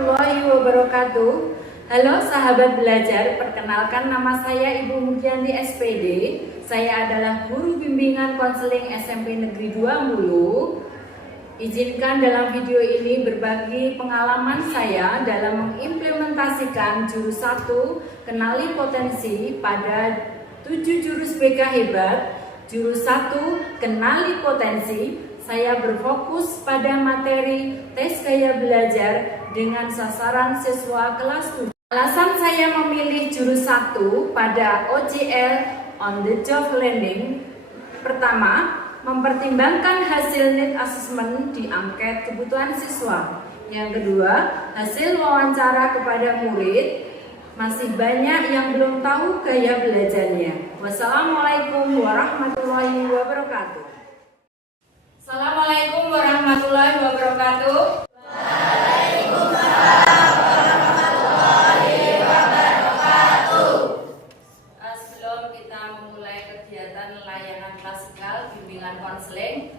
warahmatullahi wabarakatuh. Halo sahabat belajar, perkenalkan nama saya Ibu Mugianti SPD. Saya adalah guru bimbingan konseling SMP Negeri 2 Mulu. Izinkan dalam video ini berbagi pengalaman saya dalam mengimplementasikan jurus 1 kenali potensi pada 7 jurus BK hebat. Jurus 1 kenali potensi. Saya berfokus pada materi tes gaya belajar dengan sasaran siswa kelas 7. Alasan saya memilih jurus 1 pada OJL on the job learning. Pertama, mempertimbangkan hasil need assessment di angket kebutuhan siswa. Yang kedua, hasil wawancara kepada murid. Masih banyak yang belum tahu gaya belajarnya. Wassalamualaikum warahmatullahi wabarakatuh. Assalamualaikum warahmatullahi wabarakatuh. Waalaikumsalam warahmatullahi wabarakatuh. Sebelum kita memulai kegiatan layanan klasikal bimbingan konseling,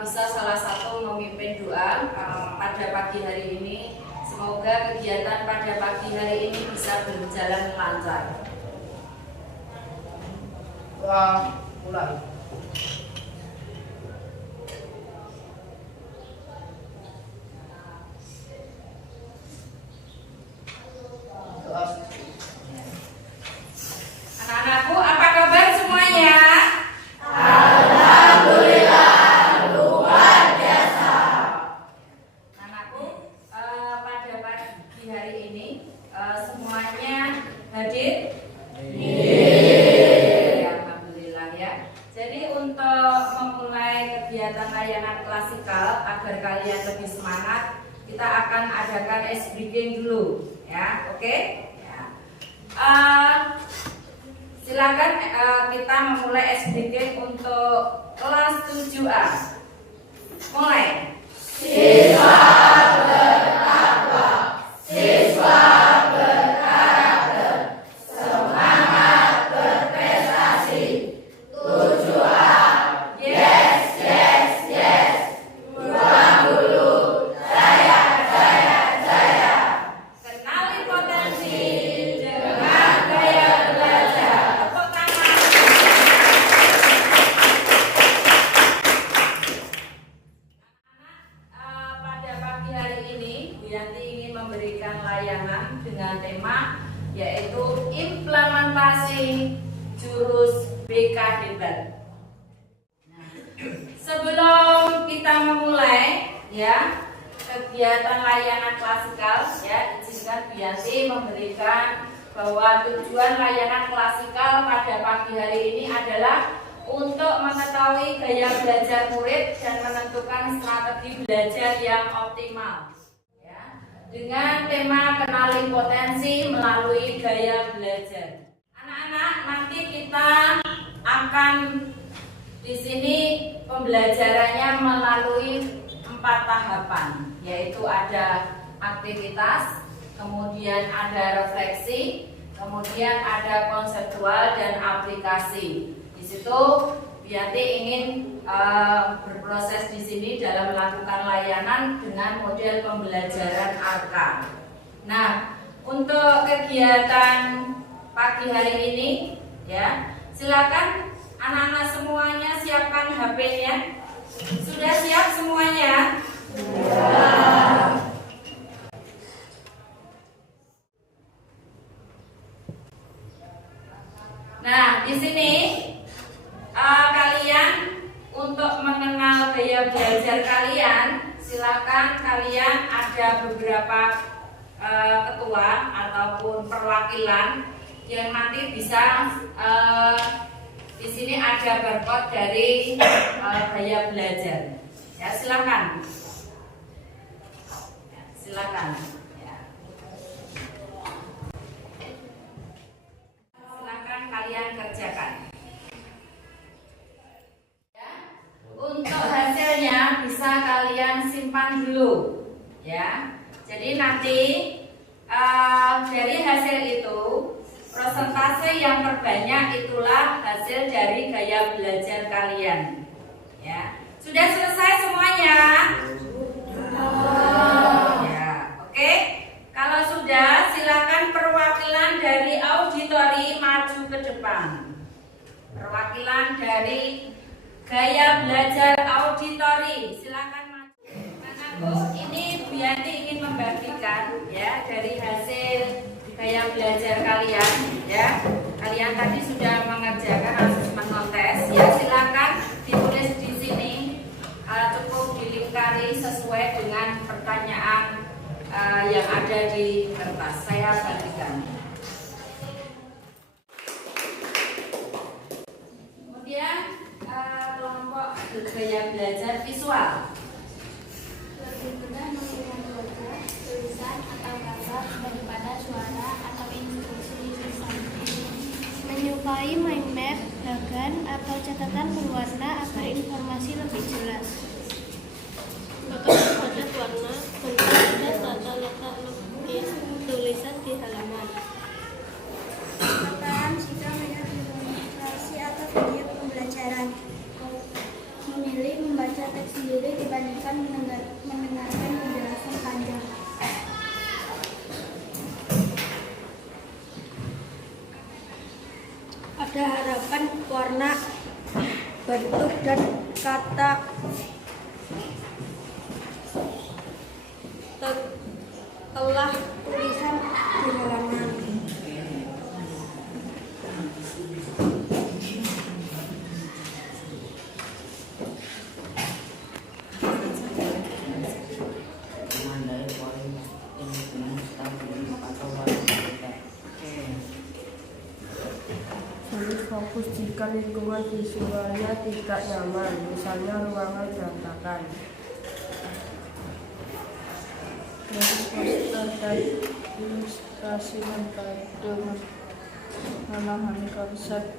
bisa salah satu memimpin doa pada pagi hari ini. Semoga kegiatan pada pagi hari ini bisa berjalan lancar. Mulai. Anak-anakku, apa kabar semuanya? Alhamdulillah, luar biasa. Anakku, pada pagi hari ini semuanya hadir? Alhamdulillah ya. Jadi untuk memulai kegiatan layanan klasikal agar kalian lebih semangat, kita akan adakan ice breaking dulu, ya, oke? Ya. Silakan kita memulai ice breaking untuk kelas 7A. Mulai. Siswa bertakwa, siswa berkarakter, semangat berprestasi. 7A, yes, yes, yes. Ruang dulu, jaya, jaya, jaya. Kenali potensi Dengan gaya belajar. tepuk tangan. Pada pagi hari ini Bu Yanti ingin memberikan layanan dengan tema yaitu implementasi jurus BK hebat. Sebelum kita memulai ya kegiatan layanan klasikal, ya izinkan Bu Yanti memberikan bahwa tujuan layanan klasikal pada pagi hari ini adalah untuk mengetahui gaya belajar murid dan menentukan strategi belajar yang optimal. Ya, dengan tema kenali potensi melalui gaya belajar. Anak-anak, nanti kita akan di sini pembelajarannya melalui 4 tahapan, yaitu ada aktivitas, kemudian ada refleksi, kemudian ada konseptual dan aplikasi. Di situ Bianti ingin berproses di sini dalam melakukan layanan dengan model pembelajaran ARKA. Nah, untuk kegiatan pagi hari ini, ya, silakan anak-anak semuanya siapkan HP-nya. Sudah siap semuanya? Nah, di sini kalian untuk mengenal gaya belajar kalian, silakan kalian ada beberapa ketua ataupun perwakilan yang nanti bisa di sini ada barcode dari gaya belajar. Ya, silakan. Ya, silakan. Ya. Silakan kalian kerjakan. Ya. Untuk hasilnya bisa kalian simpan dulu. Ya. Jadi nanti dari hasil itu persentase yang terbanyak itulah hasil dari gaya belajar kalian. Ya, sudah selesai semuanya? Ya, oke. perwakilan dari gaya belajar auditori. Silakan maju. Anakku, ini Bu Yanti ingin membagikan ya dari hasil gaya belajar kalian ya. Kalian tadi sudah mengerjakan asesmen non-tes ya. Silakan ditulis di sini. Cukup dilingkari sesuai dengan pertanyaan yang ada di kertas. Saya bagikan. Kemudian kelompok gaya belajar visual. Lebih mudah menggunakan wajah, tulisan atau gambar daripada suara atau instruksi lisan. Menyukai mind map, bagan atau catatan berwarna agar informasi lebih jelas. Foto padat warna, bentuk dan tata letak lukis tulisan di halaman. Pengetahuan jika melihat demonstrasi atau video pembelajaran. Memilih membaca teks sendiri dibandingkan mendengarkan penjelasan panjang. Ada harapan warna, bentuk dan kata telah tulisan di halaman. Sulit fokus jika lingkungan visualnya tidak nyaman, misalnya ruangan berantakan. Dari poster dan ilustrasi membantu memahami konsep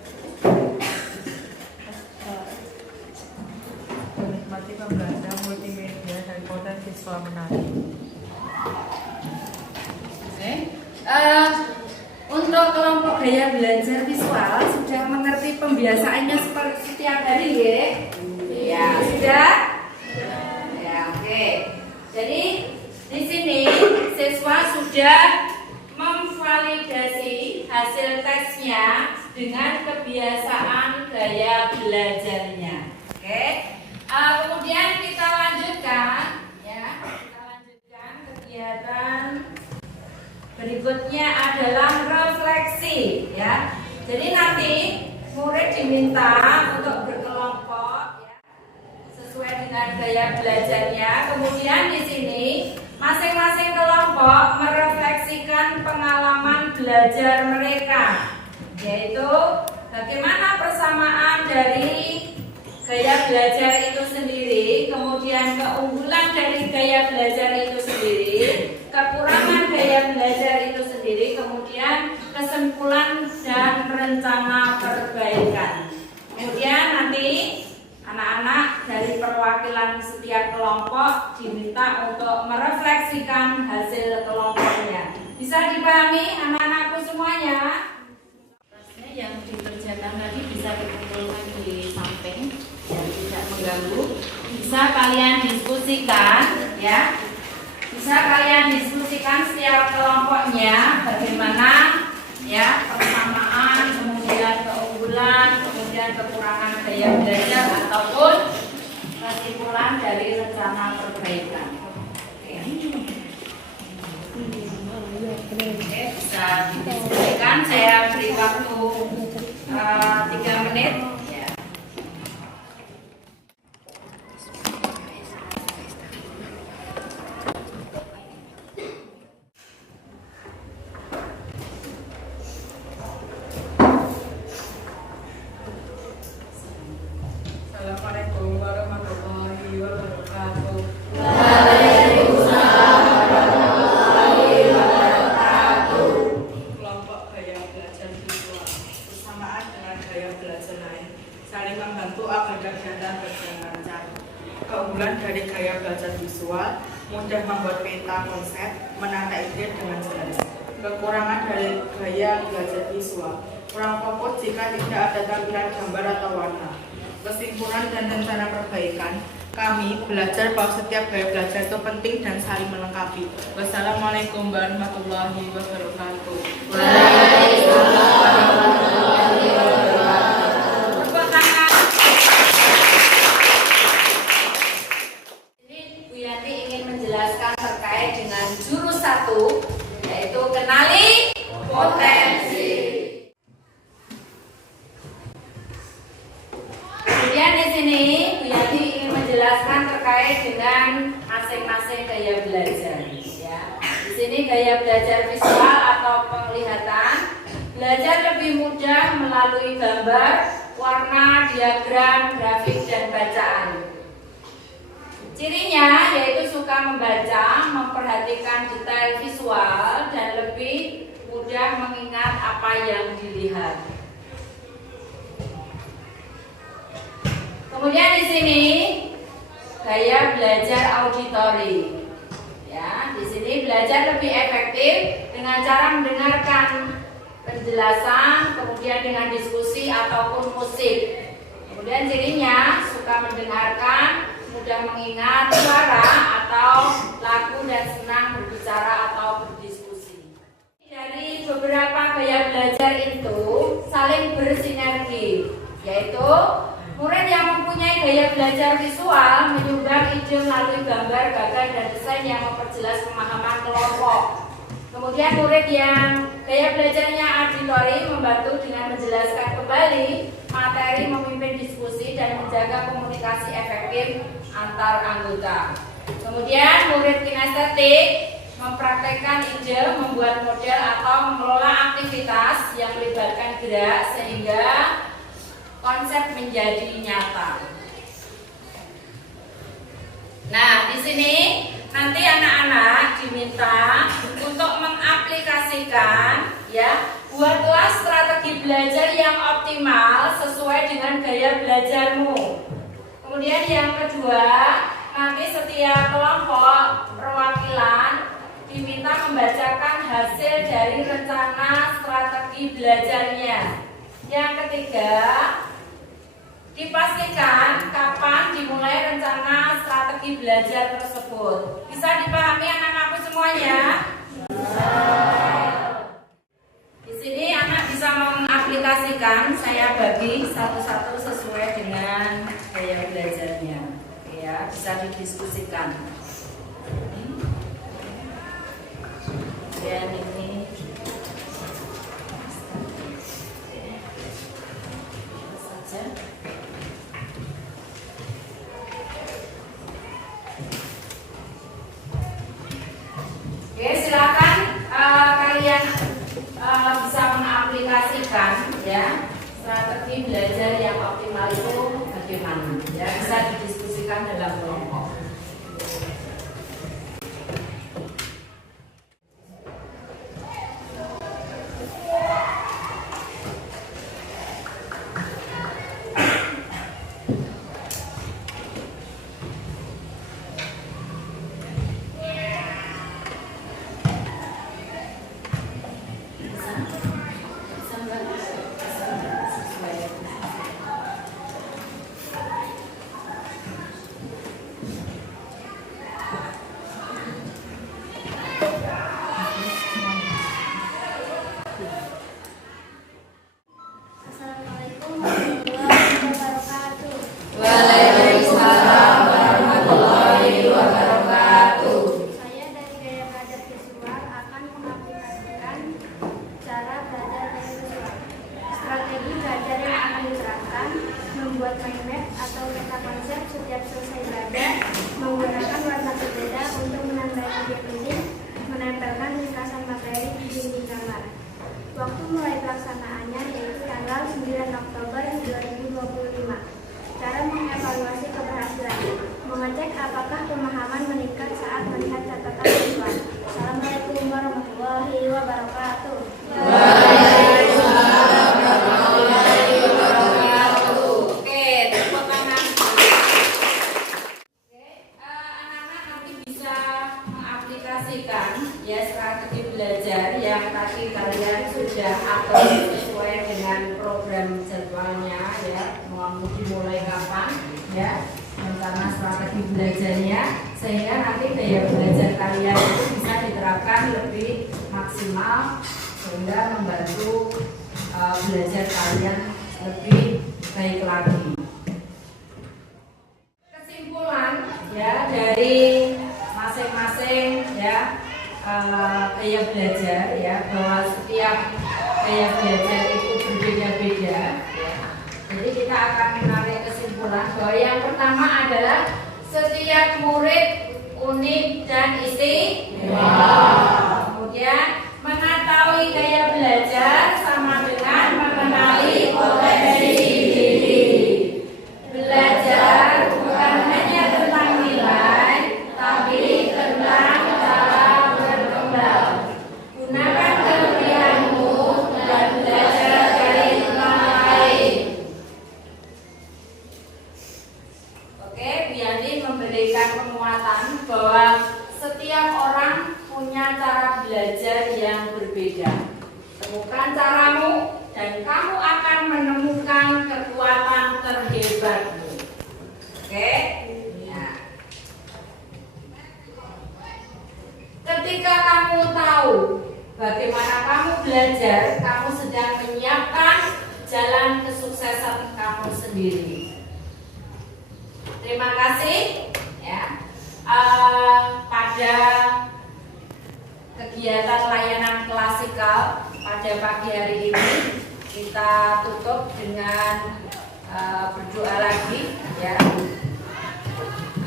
menikmati pembelajaran multimedia dan konten visual menarik. Oke. Untuk kelompok gaya belajar visual sudah mengerti pembiasaannya seperti setiap hari ya? Ya, sudah? Ya, oke. Jadi di sini siswa sudah memvalidasi hasil tesnya dengan kebiasaan gaya belajarnya. Oke. Kemudian kita lanjutkan ya. Kita lanjutkan kegiatan berikutnya adalah refleksi ya. Jadi nanti murid diminta untuk berkelompok ya, sesuai dengan gaya belajarnya. Kemudian di sini masing-masing kelompok merefleksikan pengalaman belajar mereka, yaitu bagaimana persamaan dari gaya belajar itu sendiri, kemudian keunggulan dari gaya belajar itu sendiri, kekurangan gaya belajar itu sendiri, kemudian kesimpulan dan rencana perbaikan. Kemudian nanti anak-anak dari perwakilan setiap kelompok diminta untuk merefleksikan hasil kelompoknya. Bisa dipahami anak-anakku semuanya? Yang dikerjakan tadi bisa dikumpulkan di samping yang tidak mengganggu. Bisa kalian diskusikan ya. Bisa kalian diskusikan setiap kelompoknya bagaimana ya persamaan, kemudian keunggulan, kemudian kekurangan gaya belajar ataupun kesimpulan dari rencana perbaikan. Oke, bisa didiskusikan. Saya beri waktu 3 menit. Ya. Assalamualaikum warahmatullahi wabarakatuh. Kelompok gaya belajar visual bersamaan dengan gaya belajar lain, saling membantu agar kegiatan berjalan lancar. Keunggulan dari gaya belajar visual mudah membuat peta konsep, menata ide dengan jelas. Kekurangan dari gaya belajar visual kurang fokus jika tidak ada tampilan gambar atau warna. Kesimpulan dan rencana perbaikan, kami belajar bahwa setiap gaya belajar itu penting dan saling melengkapi. Wassalamualaikum warahmatullahi wabarakatuh. Waalaikumsalam warahmatullahi wabarakatuh. sini Bu Yanti ingin menjelaskan terkait dengan masing-masing gaya belajar. Ya. Di sini gaya belajar visual atau penglihatan, belajar lebih mudah melalui gambar, warna, diagram, grafik, dan bacaan. Cirinya yaitu suka membaca, memperhatikan detail visual, dan lebih mudah mengingat apa yang dilihat. Kemudian di sini gaya belajar auditori. Ya, di sini belajar lebih efektif dengan cara mendengarkan penjelasan, kemudian dengan diskusi ataupun musik. Kemudian cirinya suka mendengarkan, mudah mengingat suara atau lagu, dan senang berbicara atau berdiskusi. Dari beberapa gaya belajar itu saling bersinergi, yaitu murid yang mempunyai gaya belajar visual menyumbang ide melalui gambar, gagan, dan desain yang memperjelas pemahaman kelompok. Kemudian murid yang gaya belajarnya auditori membantu dengan menjelaskan kembali materi, memimpin diskusi, dan menjaga komunikasi efektif antar anggota. Kemudian murid kinestetik mempraktekkan ide, membuat model atau mengelola aktivitas yang melibatkan gerak sehingga konsep menjadi nyata. Nah, di sini nanti anak-anak diminta untuk mengaplikasikan, ya, buatlah strategi belajar yang optimal sesuai dengan gaya belajarmu. Kemudian yang kedua, nanti setiap kelompok perwakilan diminta membacakan hasil dari rencana strategi belajarnya. Yang ketiga, dipastikan kapan dimulai rencana strategi belajar tersebut. Bisa dipahami anak-anakku semuanya? Di sini anak bisa mengaplikasikan, saya bagi satu-satu sesuai dengan gaya belajarnya. Ya, bisa didiskusikan. Dan ini saja. Oke, silakan kalian bisa mengaplikasikan, ya, strategi belajar yang optimal itu bagaimana, ya, bisa didiskusikan dalam kelompok. Assalamualaikum warahmatullahi wabarakatuh. Waalaikumsalam warahmatullahi wabarakatuh. Saya dari gaya belajar visual akan mengaplikasikan cara belajar gaya visual. Strategi belajar yang akan diterapkan: membuat mind map atau meta konsep setiap selesai belajar, menggunakan warna berbeda untuk menandai ide penting, menempelkan ringkasan materi di dinding kamar. Waktu mulai pelaksanaannya yaitu tanggal 9 Oktober 2025. Cara mengevaluasi keberhasilan: mengecek apakah pemahaman meningkat saat melihat catatan visual. Assalamualaikum warahmatullahi wabarakatuh. Waalaikumsalam warahmatullahi wabarakatuh. Oke, tepuk tangan. Oke, anak-anak nanti bisa mengaplikasikan, ya, strategi belajar yang tadi kalian sudah atur sesuai dengan program jadwalnya, ya, mau dimulai kapan, ya, rencana strategi belajarnya, sehingga nanti gaya belajar kalian itu bisa diterapkan lebih maksimal sehingga membantu belajar kalian lebih baik lagi. Kesimpulan, ya, dari masing-masing, ya, gaya belajar, ya, bahwa setiap gaya belajar itu berbeda-beda, ya. Jadi kita akan menarik kesimpulan kesimpulan bahwa yang pertama adalah setiap murid unik dan istimewa. Kemudian mengetahui gaya belajar sama dengan mengenali potensi diri. Belajar bukan hanya tentang nilai, tapi tentang cara berkembang. Gunakan kelebihanmu dan belajar dari teman lain. Oke, Biani memberikan penguatan bahwa setiap orang punya cara belajar yang berbeda. Temukan caramu dan kamu akan menemukan kekuatan terhebatmu. Oke? Ya. Ketika kamu tahu bagaimana kamu belajar, kamu sedang menyiapkan jalan kesuksesan kamu sendiri. Terima kasih. Ya. Pada kegiatan layanan klasikal pada pagi hari ini kita tutup dengan berdoa lagi ya.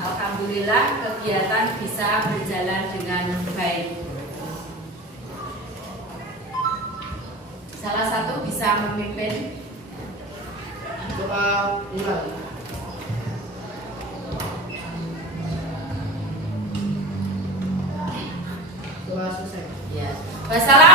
Alhamdulillah kegiatan bisa berjalan dengan baik. Salah satu bisa memimpin. Doa ulang. Ya. Wassalam.